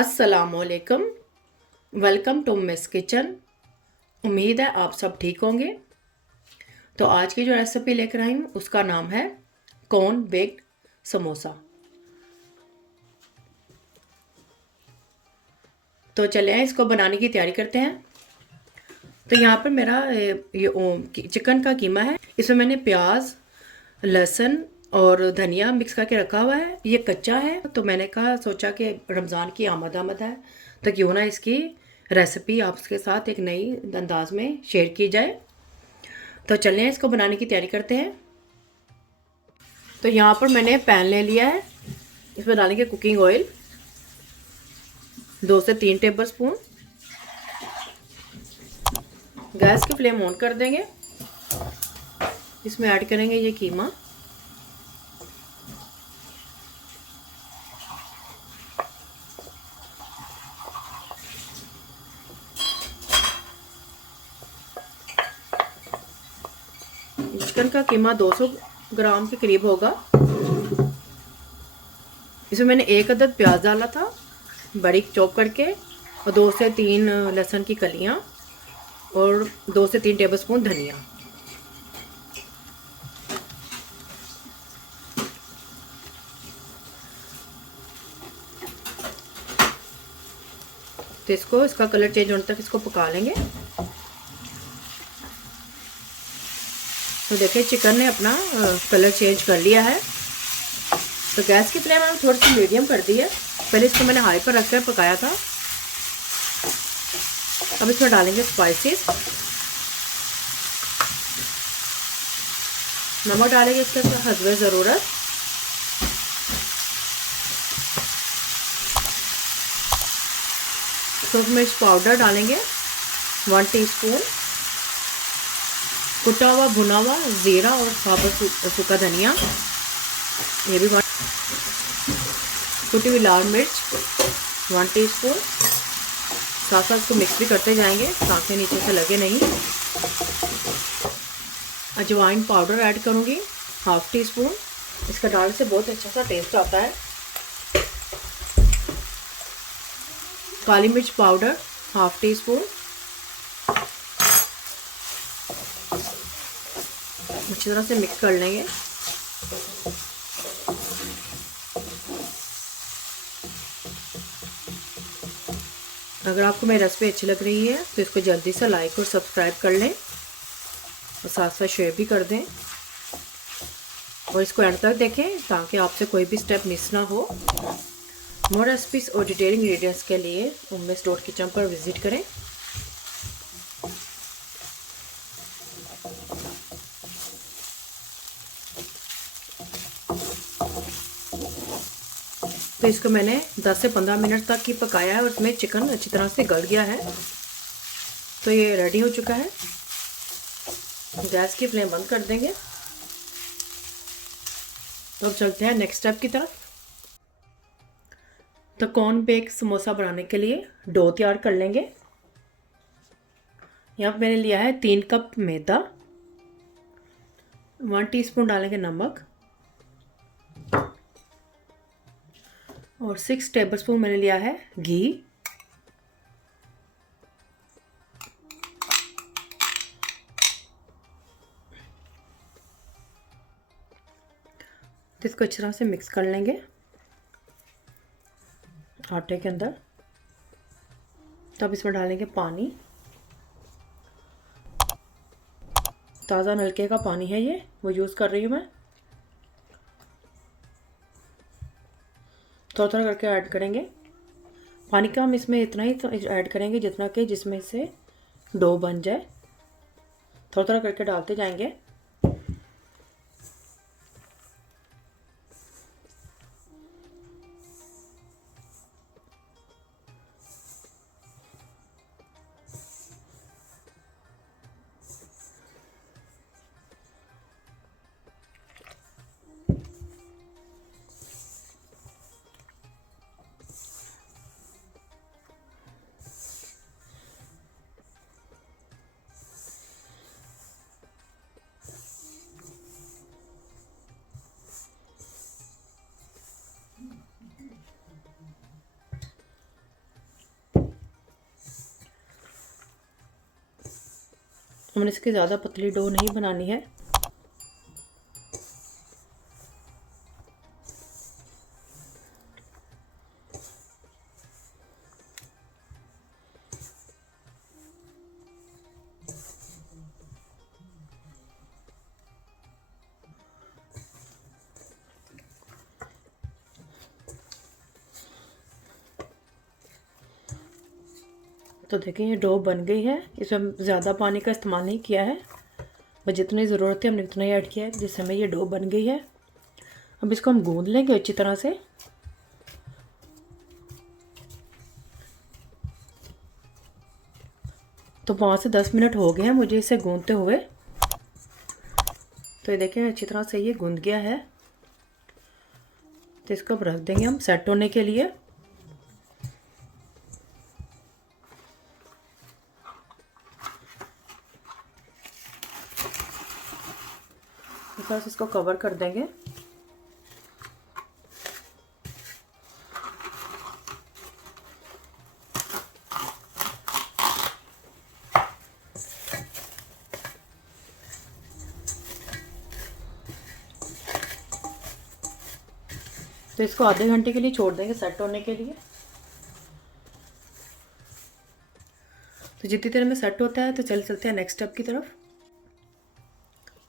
अस्सलामुअलैकुम। Welcome to miss kitchen. उम्मीद है आप सब ठीक होंगे। तो आज की जो रेसिपी लेकर आई हूँ उसका नाम है कॉर्न बेक्ड समोसा। तो चले आए इसको बनाने की तैयारी करते हैं। तो यहाँ पर मेरा चिकन का कीमा है। इसमें मैंने प्याज, लहसुन और धनिया मिक्स करके रखा हुआ है। ये कच्चा है तो मैंने सोचा कि रमज़ान की आमद है तो क्यों ना इसकी रेसिपी आपके साथ एक नई अंदाज में शेयर की जाए। तो चलें इसको बनाने की तैयारी करते हैं। तो यहाँ पर मैंने पैन ले लिया है। इसमें डालेंगे कुकिंग ऑयल 2 से 3 टेबल स्पून। गैस की फ्लेम ऑन कर देंगे। इसमें ऐड करेंगे ये कीमा। चिकन का कीमा 200 ग्राम के करीब होगा। इसमें मैंने 1 अदद प्याज डाला था बारीक चॉप करके, और 2 से 3 लहसुन की कलियां, और 2 से 3 टेबल स्पून धनिया। तो इसका कलर चेंज होने तक इसको पका लेंगे। तो देखिए चिकन ने अपना कलर चेंज कर लिया है। तो गैस की फ्लेम मैंने थोड़ी सी मीडियम कर दी है। पहले इसको मैंने हाई पर रखकर पकाया था। अब इसमें डालेंगे स्पाइसेस। नमक डालेंगे इसके हस्बे ज़रूरत। सूरज मिर्च पाउडर डालेंगे 1 टीस्पून। कुटा हुआ भुना हुआ ज़ीरा और साबुत सूखा धनिया, ये भी कुटी हुई लाल मिर्च 1 टीस्पून। साथ साथ इसको मिक्स भी करते जाएंगे ताकि नीचे से लगे नहीं। अजवाइन पाउडर ऐड करूँगी 1/2 टीस्पून। इसका डालने से बहुत अच्छा सा टेस्ट आता है। काली मिर्च पाउडर 1/2 टीस्पून। अच्छी तरह से मिक्स कर लेंगे। अगर आपको मेरी रेसिपी अच्छी लग रही है तो इसको जल्दी से लाइक और सब्सक्राइब कर लें, और साथ साथ शेयर भी कर दें, और इसको एंड तक देखें ताकि आपसे कोई भी स्टेप मिस ना हो। मोर रेसिपीज़ और डिटेल इंग्रेडिएंट्स के लिए ummys.kitchen पर विज़िट करें। तो इसको मैंने 10 से 15 मिनट तक ही पकाया है और इसमें चिकन अच्छी तरह से गल गया है। तो ये रेडी हो चुका है। गैस की फ्लेम बंद कर देंगे। तो अब चलते हैं नेक्स्ट स्टेप की तरफ। तो कॉर्न बेक समोसा बनाने के लिए डो तैयार कर लेंगे। यहाँ पर मैंने लिया है 3 कप मैदा। 1 टीस्पून डालेंगे नमक, और 6 टेबलस्पून मैंने लिया है घी। तो इसको अच्छी तरह से मिक्स कर लेंगे आटे के अंदर। तो अब इसमें डालेंगे पानी। ताज़ा नलके का पानी है ये, वो यूज़ कर रही हूँ मैं। थोड़ा थोड़ा करके ऐड करेंगे। पानी का हम इसमें इतना ही ऐड करेंगे जितना कि जिसमें से डो बन जाए। थोड़ा थोड़ा करके डालते जाएंगे। हमने इसकी ज़्यादा पतली डो नहीं बनानी है। तो देखिए ये डो बन गई है। इसमें ज़्यादा पानी का इस्तेमाल नहीं किया है, बस जितनी ज़रूरत है हमने उतना ही ऐड किया है, जिससे हमें ये डो बन गई है। अब इसको हम गूंद लेंगे अच्छी तरह से। तो 5 से 10 मिनट हो गए हैं मुझे इसे गूंदते हुए। तो ये देखें अच्छी तरह से ये गूंद गया है। तो इसको अब रख देंगे हम सेट होने के लिए। बस इसको कवर कर देंगे। तो इसको आधे घंटे के लिए छोड़ देंगे सेट होने के लिए। तो जितनी देर में सेट होता है तो चलते हैं नेक्स्ट स्टेप की तरफ।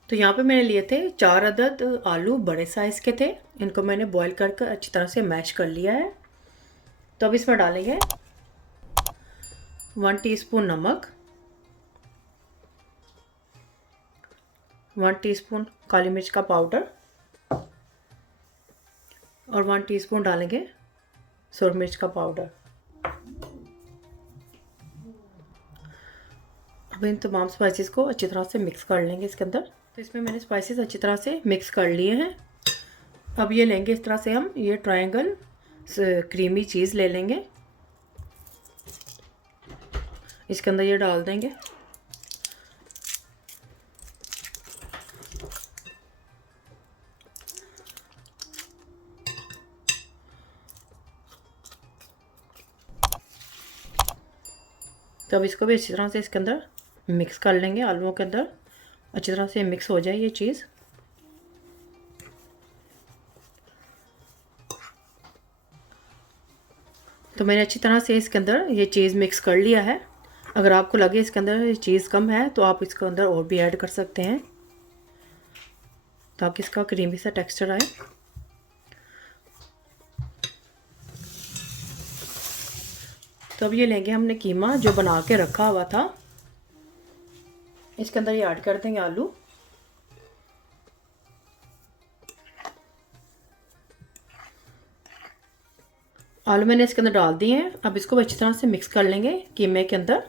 तो यहाँ पे मैंने लिए थे 4 अदद आलू, बड़े साइज़ के थे। इनको मैंने बॉईल कर अच्छी तरह से मैश कर लिया है। तो अब इसमें डालेंगे 1 टीस्पून नमक, 1 टीस्पून काली मिर्च का पाउडर और 1 टीस्पून डालेंगे सुरख मिर्च का पाउडर। अब इन तमाम स्पाइसेस को अच्छी तरह से मिक्स कर लेंगे इसके अंदर। तो इसमें मैंने स्पाइसेस अच्छी तरह से मिक्स कर लिए हैं। अब ये लेंगे इस तरह से हम ये ट्रायंगल क्रीमी चीज़ ले लेंगे, इसके अंदर ये डाल देंगे। तो अब इसको भी अच्छी तरह से इसके अंदर मिक्स कर लेंगे। आलूओं के अंदर अच्छी तरह से मिक्स हो जाए ये चीज़। तो मैंने अच्छी तरह से इसके अंदर ये चीज़ मिक्स कर लिया है। अगर आपको लगे इसके अंदर ये चीज़ कम है तो आप इसके अंदर और भी ऐड कर सकते हैं ताकि इसका क्रीमी सा टेक्सचर आए। तो अब ये लेंगे हमने कीमा जो बना के रखा हुआ था, इसके अंदर ये ऐड कर देंगे आलू। आलू मैंने इसके अंदर डाल दिए हैं। अब इसको अच्छी तरह से मिक्स कर लेंगे कीमे के अंदर।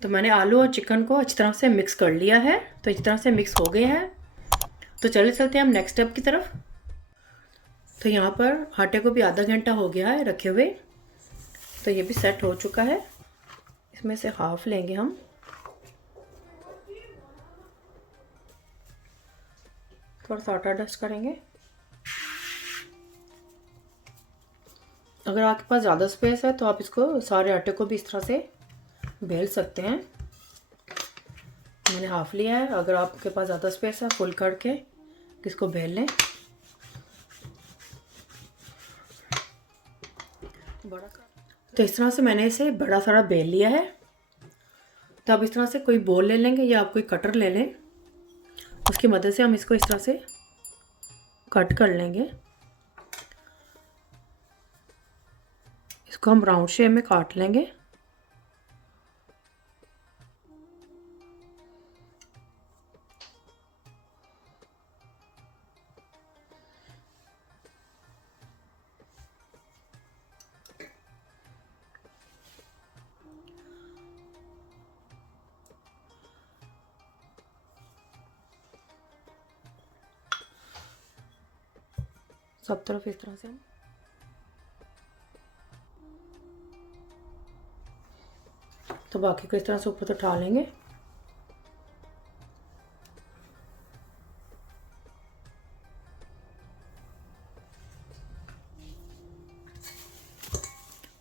तो मैंने आलू और चिकन को अच्छी तरह से मिक्स कर लिया है। तो अच्छी तरह से मिक्स हो गए हैं। तो चलते हैं हम नेक्स्ट स्टेप की तरफ। तो यहाँ पर आटे को भी आधा घंटा हो गया है रखे हुए। तो ये भी सेट हो चुका है। इसमें से हाफ लेंगे हम। थोड़ा सा आटा डस्ट करेंगे। अगर आपके पास ज़्यादा स्पेस है तो आप इसको सारे आटे को भी इस तरह से बेल सकते हैं। मैंने हाफ लिया है। अगर आपके पास ज़्यादा स्पेस है फुल करके इसको बेल लें। तो इस तरह से मैंने इसे बड़ा सारा बेल लिया है। तो अब इस तरह से कोई बोल ले लेंगे या आप कोई कटर ले लें, उसकी मदद से हम इसको इस तरह से कट कर लेंगे। इसको हम राउंड शेप में काट लेंगे। सब तरफ इस तरह से हम तो बाकी को इस तरह से ऊपर तो उठा लेंगे।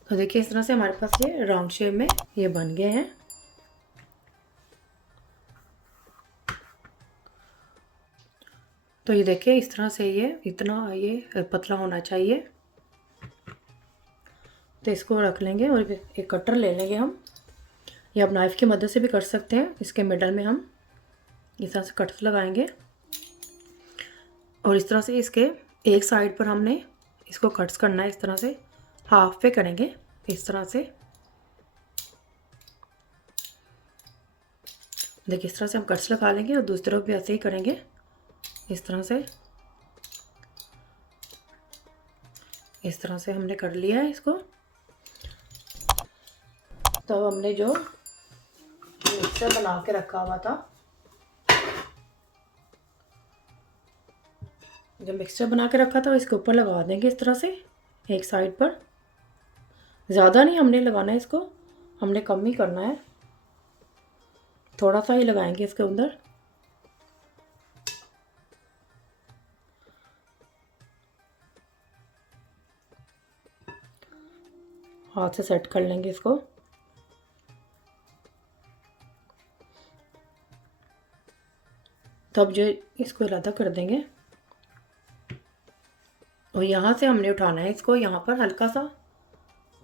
तो देखिए इस तरह से हमारे पास ये राउंड शेप में ये बन गए हैं। तो ये देखिए इस तरह से ये इतना ये पतला होना चाहिए। तो इसको रख लेंगे और एक कटर ले लेंगे हम, या आप नाइफ़ की मदद से भी कर सकते हैं। इसके मिडल में हम इस तरह से कट्स लगाएंगे और इस तरह से इसके एक साइड पर हमने इसको कट्स करना है। इस तरह से हाफ पे करेंगे इस तरह से। देखिए इस तरह से हम कट्स लगा लेंगे और दूसरी तरफ भी ऐसे ही करेंगे इस तरह से। इस तरह से हमने कर लिया है इसको। तो हमने जो मिक्सर बना के रखा हुआ था, जो मिक्सचर बना के रखा था इसके ऊपर लगा देंगे इस तरह से एक साइड पर। ज़्यादा नहीं हमने लगाना है इसको, हमने कम ही करना है, थोड़ा सा ही लगाएंगे इसके अंदर। हाथ से सेट कर लेंगे इसको। तब जो इसको अलग कर देंगे और यहाँ से हमने उठाना है इसको। यहाँ पर हल्का सा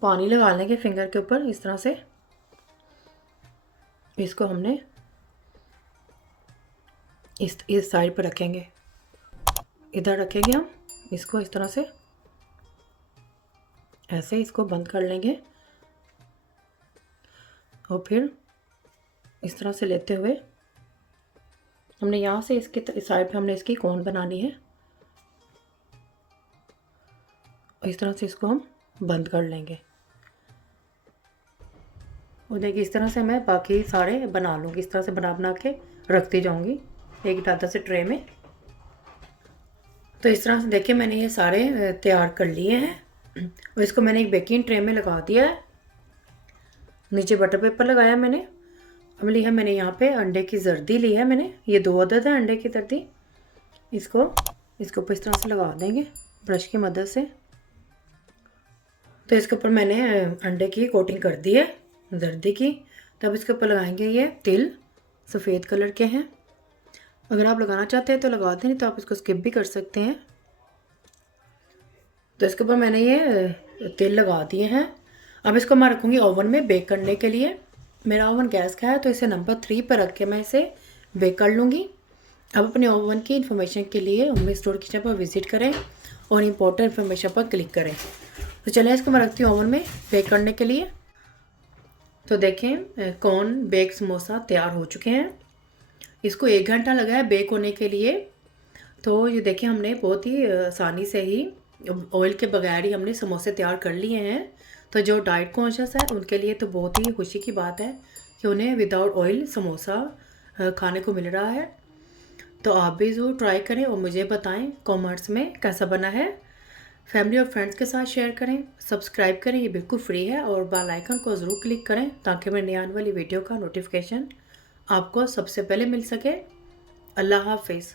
पानी लगा लेंगे फिंगर के ऊपर इस तरह से। इसको हमने इस साइड पर रखेंगे, इधर रखेंगे हम इसको इस तरह से। ऐसे इसको बंद कर लेंगे और फिर इस तरह से लेते हुए हमने यहाँ से इसके इस साइड पे हमने इसकी कोन बनानी है और इस तरह से इसको हम बंद कर लेंगे। और देखिए इस तरह से मैं बाकी सारे बना लूँगी, इस तरह से बना बना के रखती जाऊँगी एक दादा से ट्रे में। तो इस तरह से देखिए मैंने ये सारे तैयार कर लिए हैं और इसको मैंने एक बेकिंग ट्रे में लगा दिया है। नीचे बटर पेपर लगाया मैंने। अब ली है मैंने यहाँ पे अंडे की जर्दी ली है मैंने, ये 2 अदद है अंडे की जर्दी। इसको ऊपर इस तरह से लगा देंगे ब्रश की मदद से। तो इसके ऊपर मैंने अंडे की कोटिंग कर दी है जर्दी की। तब इसके ऊपर लगाएंगे ये तिल, सफ़ेद कलर के हैं। अगर आप लगाना चाहते हैं तो लगा दें, नहीं तो आप इसको स्किप भी कर सकते हैं। तो इसके ऊपर मैंने ये तिल लगा दिए हैं। अब इसको मैं रखूँगी ओवन में बेक करने के लिए। मेरा ओवन गैस का है तो इसे नंबर 3 पर रख के मैं इसे बेक कर लूँगी। अब अपने ओवन की इन्फॉर्मेशन के लिए उम्मी स्टोर किचन पर विज़िट करें और इम्पोर्टेंट इन्फॉर्मेशन पर क्लिक करें। तो चलिए इसको मैं रखती हूँ ओवन में बेक करने के लिए। तो देखें कॉर्न बेक समोसा तैयार हो चुके हैं। इसको 1 घंटा लगा है बेक होने के लिए। तो ये देखिए हमने बहुत ही आसानी से ही ऑयल के बगैर ही हमने समोसे तैयार कर लिए हैं। तो जो डाइट कॉन्शियस है उनके लिए तो बहुत ही खुशी की बात है कि उन्हें विदाउट ऑयल समोसा खाने को मिल रहा है। तो आप भी ज़रूर ट्राई करें और मुझे बताएं कमेंट्स में कैसा बना है। फैमिली और फ्रेंड्स के साथ शेयर करें, सब्सक्राइब करें, ये बिल्कुल फ्री है। और बेल आइकन को ज़रूर क्लिक करें ताकि मेरी नई आने वाली वीडियो का नोटिफिकेशन आपको सबसे पहले मिल सके। अल्लाह हाफिज़।